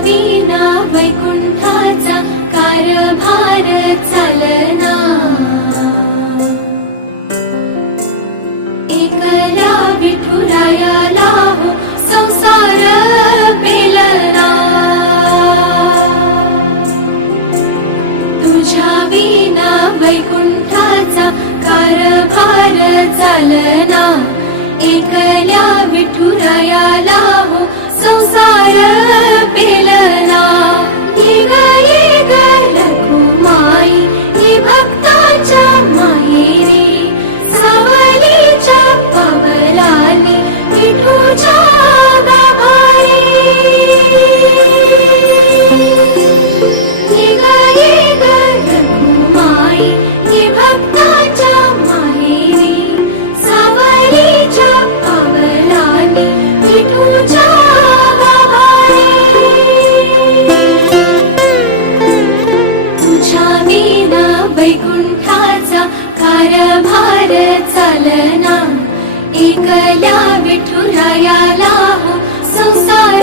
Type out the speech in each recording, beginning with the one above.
विना वैकुंठाचा कारभार चालना, एकल्या विठुरायाला हो संसार पेलना, तुझ्या विना वैकुंठाचा कारभार चालना, एकल्या विठुरायाला हो संसार पेलना। ये ग रखुमाई ये भक्ताच्या माहेरी, सावलीच्या पवलानी विठूच्या गाभारी। ये ग रखुमाई ये भक्ताच्या माहेरी, सावलीच्या पवलानी विठूच्या गाभारी। तुझ्या विना वैकुंठाचा कारभार चालना, एकल्या विठुरायाला हो संसार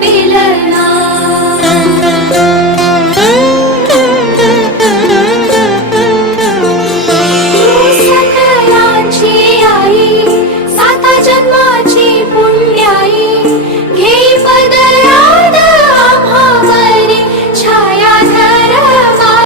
पेलना।